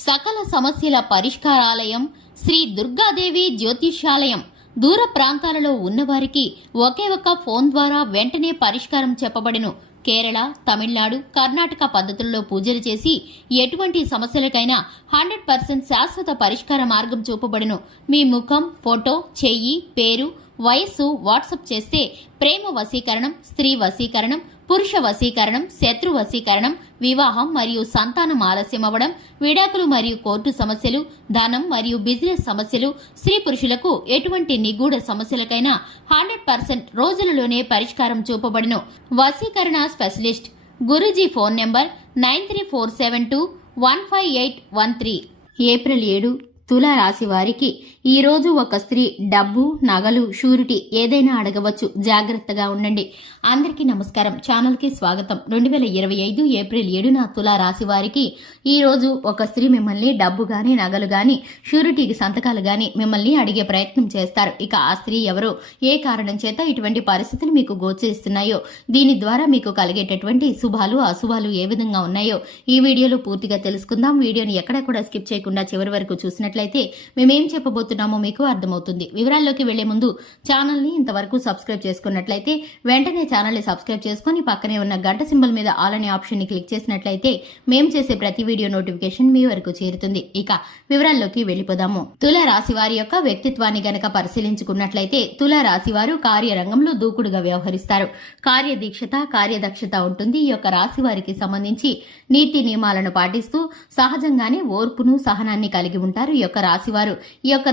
సకల సమస్యల పరిష్కారాలయం శ్రీ దుర్గాదేవి జ్యోతిష్యాలయం. దూర ప్రాంతాలలో ఉన్నవారికి ఒకే ఒక ఫోన్ ద్వారా వెంటనే పరిష్కారం చెప్పబడును. కేరళ, తమిళనాడు, కర్ణాటక పద్ధతుల్లో పూజలు చేసి ఎటువంటి సమస్యలకైనా 100% శాశ్వత పరిష్కార మార్గం చూపబడును. మీ ముఖం, ఫోటో, చెయ్యి, పేరు, వయస్సు వాట్సాప్ చేస్తే ప్రేమ వశీకరణం, స్త్రీ వశీకరణం, పురుష వశీకరణం, శత్రు వశీకరణం, వివాహం మరియు సంతానం ఆలస్యం అవ్వడం, విడాకులు మరియు కోర్టు సమస్యలు, ధనం మరియు బిజినెస్ సమస్యలు, స్త్రీ పురుషులకు ఎటువంటి నిగూఢ సమస్యలకైనా 100% రోజులలోనే పరిష్కారం చూపబడును. వశీకరణ specialist Guruji phone number 9347215813. April 7 తులా రాశి వారికి ఈ రోజు ఒక స్త్రీ డబ్బు, నగలు, షూరిటీ ఏదైనా అడగవచ్చు. జాగ్రత్తగా ఉండండి. అందరికీ నమస్కారం. ఛానల్ కి స్వాగతం. 2025 ఏప్రిల్ 7న తులా రాశి వారికి ఈ రోజు ఒక స్త్రీ మిమ్మల్ని డబ్బు గాని, నగలు గాని, షూరిటీకి సంతకాలు గాని మిమ్మల్ని అడిగే ప్రయత్నం చేస్తారు. ఇక ఆ స్త్రీ ఎవరో, ఏ కారణం చేత ఇటువంటి పరిస్థితులు మీకు గోచరిస్తున్నాయో, దీని ద్వారా మీకు కలిగేటటువంటి శుభాలు, అశుభాలు ఏ విధంగా ఉన్నాయో ఈ వీడియోలో పూర్తిగా తెలుసుకుందాం. వీడియోని ఎక్కడ కూడా స్కిప్ చేయకుండా చివరి వరకు చూసినట్లయితే మేమేం చెప్పబోతున్నామో మీకు అర్థమవుతుంది. వివరాల్లోకి వెళ్లే ముందు ఛానల్ ని ఇంతవరకు సబ్స్క్రైబ్ చేసుకున్నట్లయితే వెంటనే ఛానల్ ని సబ్స్క్రైబ్ చేసుకుని పక్కనే ఉన్న గంట సింబల్ మీద ఆల్ అనే ఆప్షన్ ని క్లిక్ చేసినట్లయితే మేము చేసే ప్రతి వీడియో నోటిఫికేషన్ మీ వరకు చేరుతుంది. ఇక వివరాల్లోకి వెళ్లిపోదాము. తులా రాశి వారి యొక్క వ్యక్తిత్వాన్ని గనక పరిశీలించుకున్నట్లయితే తులా రాశి వారు కార్యరంగంలో దూకుడుగా వ్యవహరిస్తారు. కార్యదీక్షత, కార్యదక్షత ఉంటుంది. ఈ యొక్క రాశి వారికి సంబంధించి నీతి నియమాలను పాటిస్తూ సహజంగానే ఓర్పును, సహనాన్ని కలిగి ఉంటారు. ఈ యొక్క రాశివారు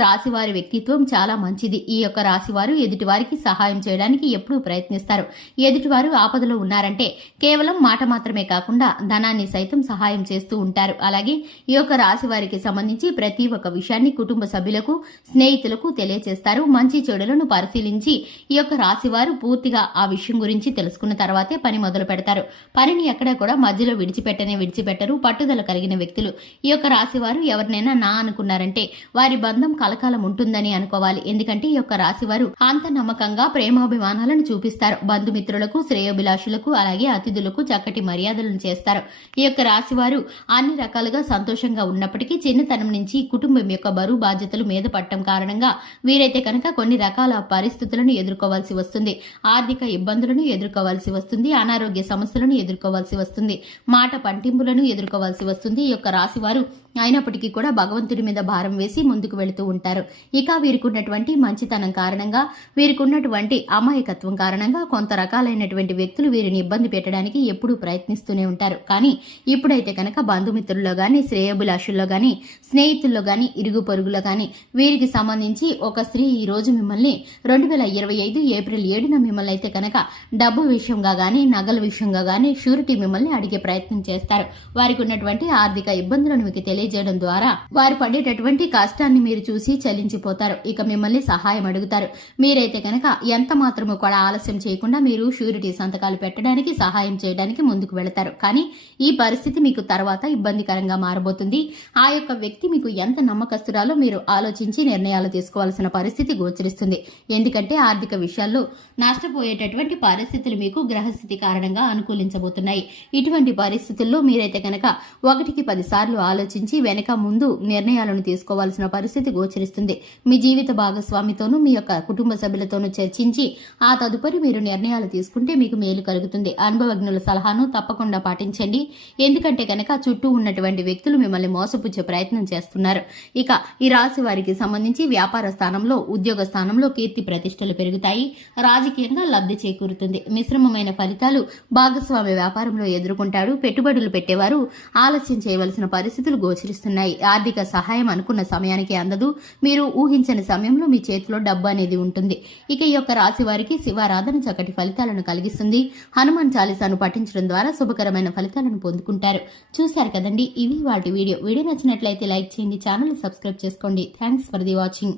రాశివారి వ్యక్తిత్వం చాలా మంచిది. ఈ యొక్క రాశివారు ఎదుటివారికి సహాయం చేయడానికి ఎప్పుడూ ప్రయత్నిస్తారు. ఎదుటివారు ఆపదలో ఉన్నారంటే కేవలం మాట మాత్రమే కాకుండా ధనాన్ని సైతం సహాయం చేస్తూ ఉంటారు. అలాగే ఈ యొక్క రాశి వారికి సంబంధించి ప్రతి ఒక్క విషయాన్ని కుటుంబ సభ్యులకు, స్నేహితులకు తెలియజేస్తారు. మంచి చెడులను పరిశీలించి ఈ యొక్క రాశివారు పూర్తిగా ఆ విషయం గురించి తెలుసుకున్న తర్వాతే పని మొదలు పెడతారు. పనిని ఎక్కడా కూడా మధ్యలో విడిచిపెట్టరు. పట్టుదల కలిగిన వ్యక్తులు. ఈ యొక్క రాశివారు ఎవరినైనా నా అనుకున్నారంటే వారి బంధం కలకాలం ఉంటుందని అనుకోవాలి. ఎందుకంటే ఈ యొక్క రాశివారు అంత నమ్మకంగా ప్రేమాభిమానాలను చూపిస్తారు. బంధుమిత్రులకు, శ్రేయోభిలాషులకు, అలాగే అతిథులకు చక్కటి మర్యాదలను చేస్తారు. ఈ యొక్క రాశివారు అన్ని రకాలుగా సంతోషంగా ఉన్నప్పటికీ చిన్నతనం నుంచి కుటుంబం యొక్క బరువు బాధ్యతలు మీద పట్టడం కారణంగా వీరైతే కనుక కొన్ని రకాల పరిస్థితులను ఎదుర్కోవాల్సి వస్తుంది. ఆర్థిక ఇబ్బందులను ఎదుర్కోవాల్సి వస్తుంది. అనారోగ్య సమస్యలను ఎదుర్కోవాల్సి వస్తుంది. మాట పంటింపులను ఎదుర్కోవాల్సి వస్తుంది. ఈ యొక్క రాశివారు అయినప్పటికీ కూడా భగవంతుడి మీద భారం వేసి ముందుకు వెళుతూ ఉంటారు. ఇక వీరికున్నటువంటి మంచితనం కారణంగా, వీరికున్నటువంటి అమాయకత్వం కారణంగా కొంత రకాలైనటువంటి వ్యక్తులు వీరిని ఇబ్బంది పెట్టడానికి ఎప్పుడూ ప్రయత్నిస్తూనే ఉంటారు. కానీ ఇప్పుడైతే కనుక బంధుమిత్రుల్లో గాని, శ్రేయోభిలాషుల్లో గాని, స్నేహితుల్లో గాని, ఇరుగు పొరుగులో గాని వీరికి సంబంధించి ఒక స్త్రీ ఈ రోజు మిమ్మల్ని 2025 ఏప్రిల్ 7న మిమ్మల్ని అయితే కనుక డబ్బు విషయంగా గాని, నగల విషయంగా గాని, షూరిటీ మిమ్మల్ని అడిగే ప్రయత్నం చేస్తారు. వారికి ఉన్నటువంటి ఆర్థిక ఇబ్బందులను మీకు తెలియజేయడం ద్వారా వారు పడేటటువంటి కష్టాన్ని మీరు చూసి చలించిపోతారు. ఇక మిమ్మల్ని సహాయం అడుగుతారు. మీరైతే కనుక ఎంత మాత్రము కూడా ఆలస్యం చేయకుండా మీరు షూరిటీ సంతకాలు పెట్టడానికి, సహాయం చేయడానికి ముందుకు వెళతారు. కానీ ఈ పరిస్థితి మీకు తర్వాత ఇబ్బందికరంగా మారబోతుంది. ఆ యొక్క వ్యక్తి మీకు ఎంత నమ్మకస్తురాలో మీరు ఆలోచించి నిర్ణయాలు తీసుకోవాల్సిన పరిస్థితి గోచరిస్తుంది. ఎందుకంటే ఆర్థిక విషయాల్లో నష్టపోయేటటువంటి పరిస్థితులు మీకు గ్రహస్థితి కారణంగా అనుకూలించబోతున్నాయి. ఇటువంటి పరిస్థితుల్లో మీరైతే కనుక 1కి 10 సార్లు ఆలోచించి వెనక ముందు నిర్ణయాలను తీసుకోవాల్సిన పరిస్థితి గోచరిస్తుంది. మీ జీవిత భాగస్వామితోనూ, మీ యొక్క కుటుంబ సభ్యులతోనూ చర్చించి ఆ తదుపరి మీరు నిర్ణయాలు తీసుకుంటే మీకు మేలు కలుగుతుంది. అనుభవజ్ఞుల సలహాను తప్పకుండా పాటించండి. ఎందుకంటే కనుక చుట్టూ ఉన్నటువంటి వ్యక్తులు మిమ్మల్ని మోసపుచ్చే ప్రయత్నం చేస్తున్నారు. ఇక ఈ రాశి వారికి సంబంధించి వ్యాపార స్థానంలో, ఉద్యోగ స్థానంలో కీర్తి ప్రతిష్టలు పెరుగుతాయి. రాజకీయంగా లబ్ధి చేకూరుతుంది. మిశ్రమమైన ఫలితాలు భాగస్వామి వ్యాపారంలో ఎదుర్కొంటాడు. పెట్టుబడులు పెట్టేవారు ఆలస్యం చేయవలసిన పరిస్థితులు గోచరిస్తున్నాయి. ఆర్థిక సహాయం అనుకున్న సమయానికి అందదు. మీరు ఊహించని సమయంలో మీ చేతిలో డబ్బు అనేది ఉంటుంది. ఇక ఈ యొక్క రాశి వారికి శివారాధన చక్కటి ఫలితాలను కలిగిస్తుంది. హనుమాన్ చాలీసాను పఠించడం ద్వారా శుభకరమైన ఫలితాలను పొందుకుంటారు. చూశారు కదండి, ఇవి వాటి వీడియో నచ్చినట్లయితే లైక్ చేయండి, ఛానల్ సబ్స్క్రైబ్ చేసుకోండి. Thanks for the watching.